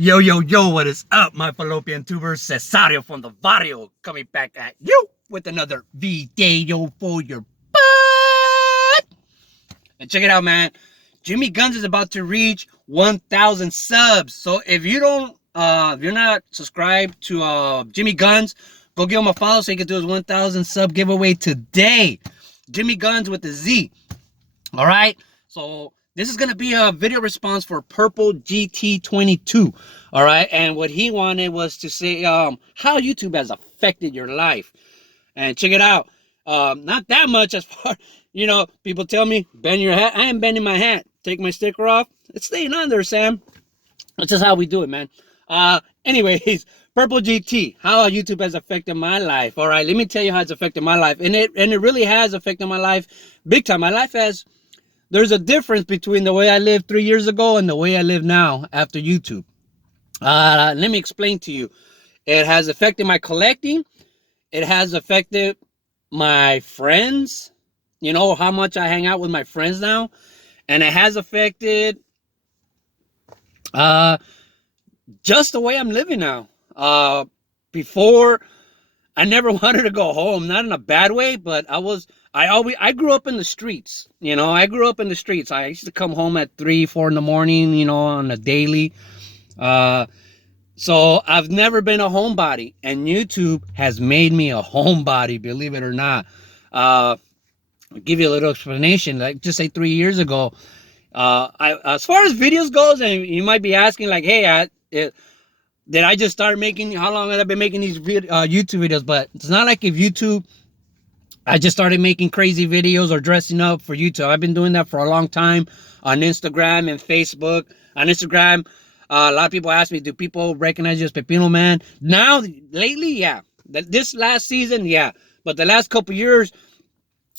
Yo, yo, yo, what is up, my fallopian tubers? Cesario from the barrio coming back at you with another video for your butt. And check it out, man. Jimmy Gunz is about to reach 1,000 subs. So if you don't, if you're not subscribed to Jimmy Gunz, go give him a follow so he can do his 1,000 sub giveaway today. Jimmy Gunz with the Z. All right. So this is going to be a video response for PurpleGt22. All right. And what he wanted was to say how YouTube has affected your life. And check it out. Not that much as far, people tell me, bend your hat. I ain't bending my hat. Take my sticker off. It's staying on there, Sam. That's just how we do it, man. Anyways, PurpleGt, how YouTube has affected my life. All right. Let me tell you how it's affected my life. And it really has affected my life big time. My life has... There's a difference between the way I lived 3 years ago and the way I live now after YouTube. Let me explain to you. It has affected my collecting. It has affected my friends. You know, how much I hang out with my friends now. And it has affected just the way I'm living now. Before, I never wanted to go home. Not in a bad way, but I grew up in the streets. I grew up in the streets. I used to come home at 3, 4 in the morning, on a daily. So I've never been a homebody, and YouTube has made me a homebody, believe it or not. I'll give you a little explanation. Like, just say 3 years ago, as far as videos goes, and you might be asking, like, hey, did I just start making, how long have I been making these YouTube videos? But it's not like if YouTube, I just started making crazy videos or dressing up for YouTube. I've been doing that for a long time on Instagram and Facebook. On Instagram, a lot of people ask me, do people recognize you as Pepino Man? Now, lately, yeah. This last season, yeah. But the last couple years,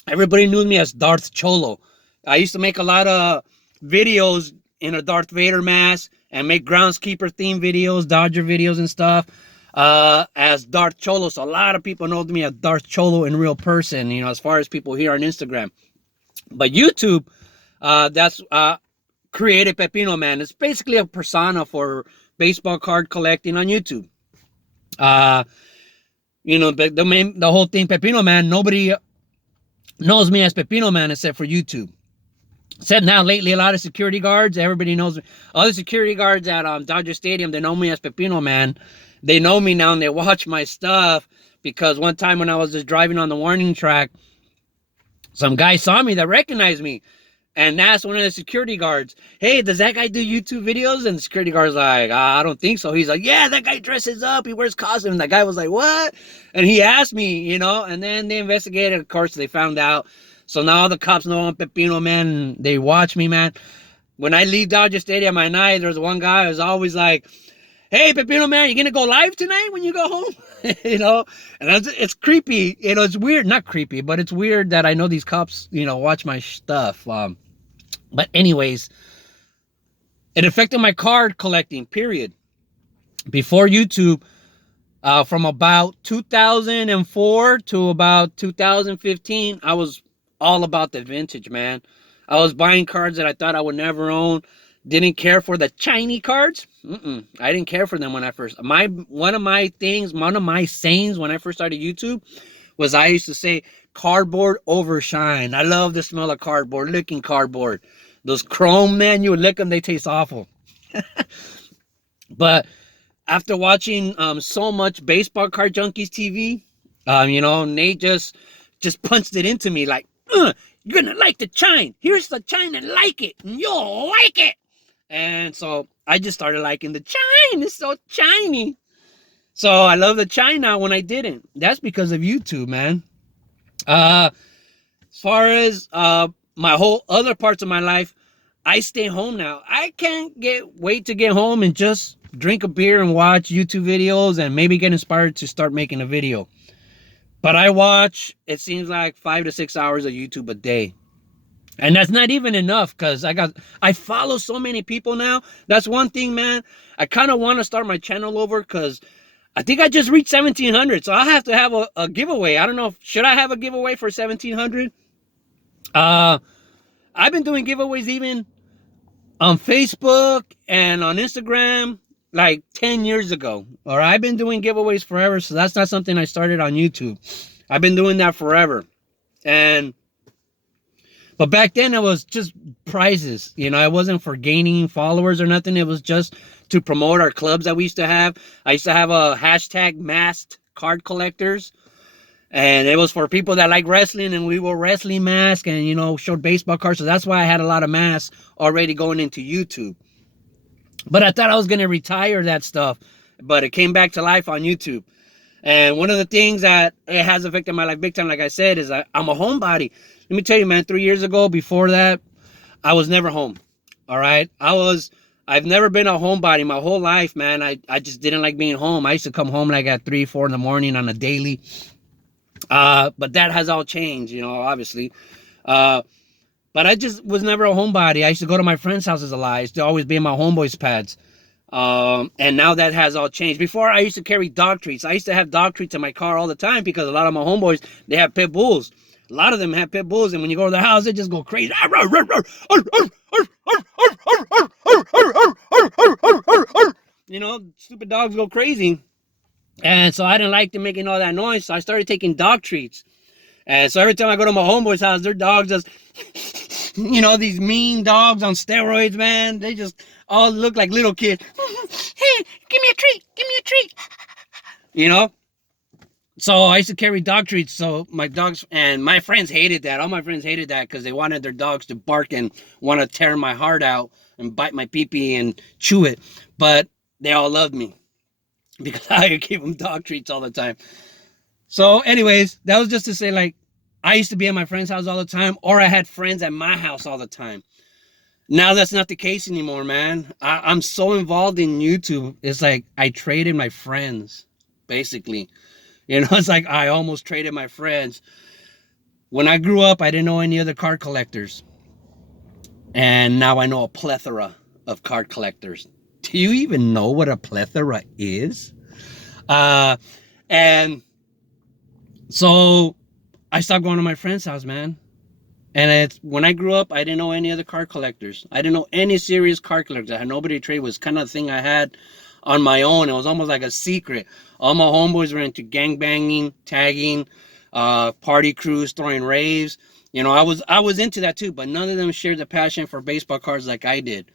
everybody knew me as Darth Cholo. I used to make a lot of videos in a Darth Vader mask and make groundskeeper theme videos, Dodger videos and stuff. As Darth Cholo. So a lot of people know me as Darth Cholo in real person, as far as people here on Instagram. But YouTube, that's created Pepino Man. It's basically a persona for baseball card collecting on YouTube. The whole thing, Pepino Man, nobody knows me as Pepino Man except for YouTube. Except now, lately, a lot of security guards, everybody knows me. All the security guards at Dodger Stadium, they know me as Pepino Man. They know me now and they watch my stuff, because one time when I was just driving on the warning track, some guy saw me that recognized me and asked one of the security guards, hey, does that guy do YouTube videos? And the security guard's like, I don't think so. He's like, yeah, that guy dresses up. He wears costumes. And that guy was like, what? And he asked me, and then they investigated. Of course, they found out. So now the cops know I'm Pepino Man and they watch me, man. When I leave Dodger Stadium at night, there's one guy who's always like, hey, Pepino Man, you gonna go live tonight when you go home? And it's creepy. It's weird. Not creepy, but it's weird that I know these cops, watch my stuff. But anyways, it affected my card collecting, period. Before YouTube, from about 2004 to about 2015, I was all about the vintage, man. I was buying cards that I thought I would never own. Didn't care for the shiny cards. I didn't care for them when I first. One of my sayings when I first started YouTube was I used to say cardboard over shine. I love the smell of cardboard, licking cardboard. Those chrome, man, you would lick them, they taste awful. But after watching so much Baseball Card Junkies TV, Nate just punched it into me like, you're gonna like the chine. Here's the chine and like it, and you'll like it. And so I just started liking the chine. It's so shiny. So I love the chine now when I didn't. That's because of YouTube, man. As far as my whole other parts of my life, I stay home now. I can't wait to get home and just drink a beer and watch YouTube videos and maybe get inspired to start making a video. But I watch, it seems like 5 to 6 hours of YouTube a day. And that's not even enough, because I follow so many people now. That's one thing, man. I kind of want to start my channel over, because I think I just reached 1,700. So I'll have to have a giveaway. I don't know. Should I have a giveaway for 1,700? I've been doing giveaways even on Facebook and on Instagram. like 10 years ago. Or I've been doing giveaways forever, so that's not something I started on YouTube. I've been doing that forever. But back then it was just prizes. You know, it wasn't for gaining followers or nothing. It was just to promote our clubs that we used to have. I used to have a hashtag masked card collectors. And it was for people that like wrestling, and we wore wrestling masks and, you know, showed baseball cards. So that's why I had a lot of masks already going into YouTube. But I thought I was going to retire that stuff. But it came back to life on YouTube. And one of the things that it has affected my life big time, like I said, is I'm a homebody. Let me tell you, man, 3 years ago, before that, I was never home. All right? I've never been a homebody my whole life, man. I just didn't like being home. I used to come home like at 3, 4 in the morning on a daily. But that has all changed, you know, obviously. But I just was never a homebody. I used to go to my friends' houses a lot. I used to always be in my homeboys' pads. And now that has all changed. Before, I used to carry dog treats. I used to have dog treats in my car all the time because a lot of my homeboys, they have pit bulls. A lot of them have pit bulls, and when you go to the house, they just go crazy. You know, stupid dogs go crazy. And so I didn't like them making all that noise, so I started taking dog treats. And so every time I go to my homeboy's house, their dogs just, you know, these mean dogs on steroids, man. They just all look like little kids. Hey, give me a treat. Give me a treat. You know? So I used to carry dog treats. So my dogs and my friends hated that. All my friends hated that because they wanted their dogs to bark and want to tear my heart out and bite my pee-pee and chew it. But they all loved me because I gave them dog treats all the time. So anyways, that was just to say, like, I used to be at my friend's house all the time, or I had friends at my house all the time. Now that's not the case anymore, man. I'm so involved in YouTube. It's like I traded my friends, basically. You know, it's like I almost traded my friends. When I grew up, I didn't know any other card collectors. And now I know a plethora of card collectors. Do you even know what a plethora is? And so I stopped going to my friend's house, man. And when I grew up, I didn't know any other card collectors. I didn't know any serious card collectors. I had nobody to trade with. It was kind of the thing I had on my own. It was almost like a secret. All my homeboys were into gangbanging, tagging, party crews, throwing raves. You know, I was into that too, but none of them shared the passion for baseball cards like I did.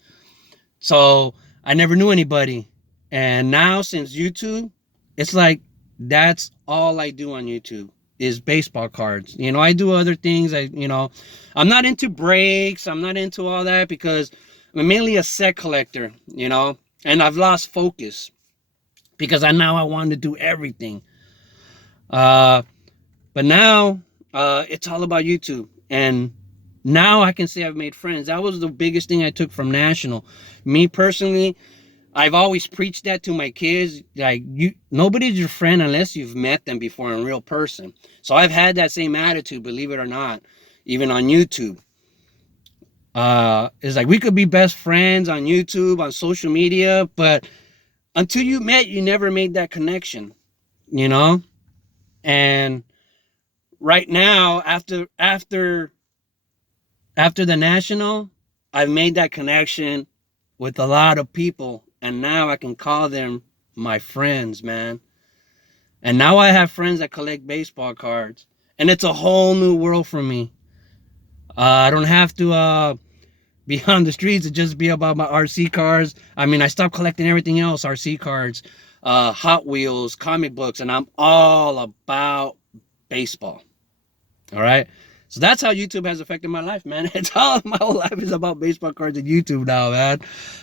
So I never knew anybody. And now, since YouTube, it's like that's all I do on YouTube is baseball cards. You know, I do other things. I'm not into breaks. I'm not into all that because I'm mainly a set collector, you know, and I've lost focus because I want to do everything. But now it's all about YouTube. And now I can say I've made friends. That was the biggest thing I took from National. Me personally, I've always preached that to my kids. Like, nobody's your friend unless you've met them before in real person. So I've had that same attitude, believe it or not, even on YouTube. It's like we could be best friends on YouTube, on social media, but until you met, you never made that connection, you know? And right now, after the National, I've made that connection with a lot of people. And now I can call them my friends, man. And now I have friends that collect baseball cards. And it's a whole new world for me. I don't have to be on the streets and just be about my RC cars. I mean, I stopped collecting everything else, RC cards, Hot Wheels, comic books, and I'm all about baseball. All right? So that's how YouTube has affected my life, man. My whole life is about baseball cards and YouTube now, man.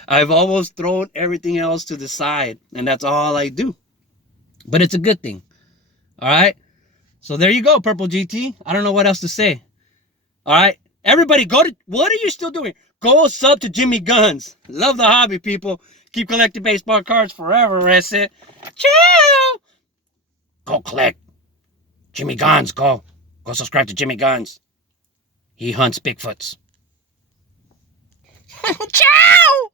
I've almost thrown everything else to the side, and that's all I do. But it's a good thing. All right? So there you go, Purple GT. I don't know what else to say. All right? Everybody, what are you still doing? Go sub to Jimmy Gunz. Love the hobby, people. Keep collecting baseball cards forever, that's it. Ciao! Go collect. Jimmy Gunz, go. Go subscribe to Jimmy Gunz. He hunts Bigfoots. Ciao!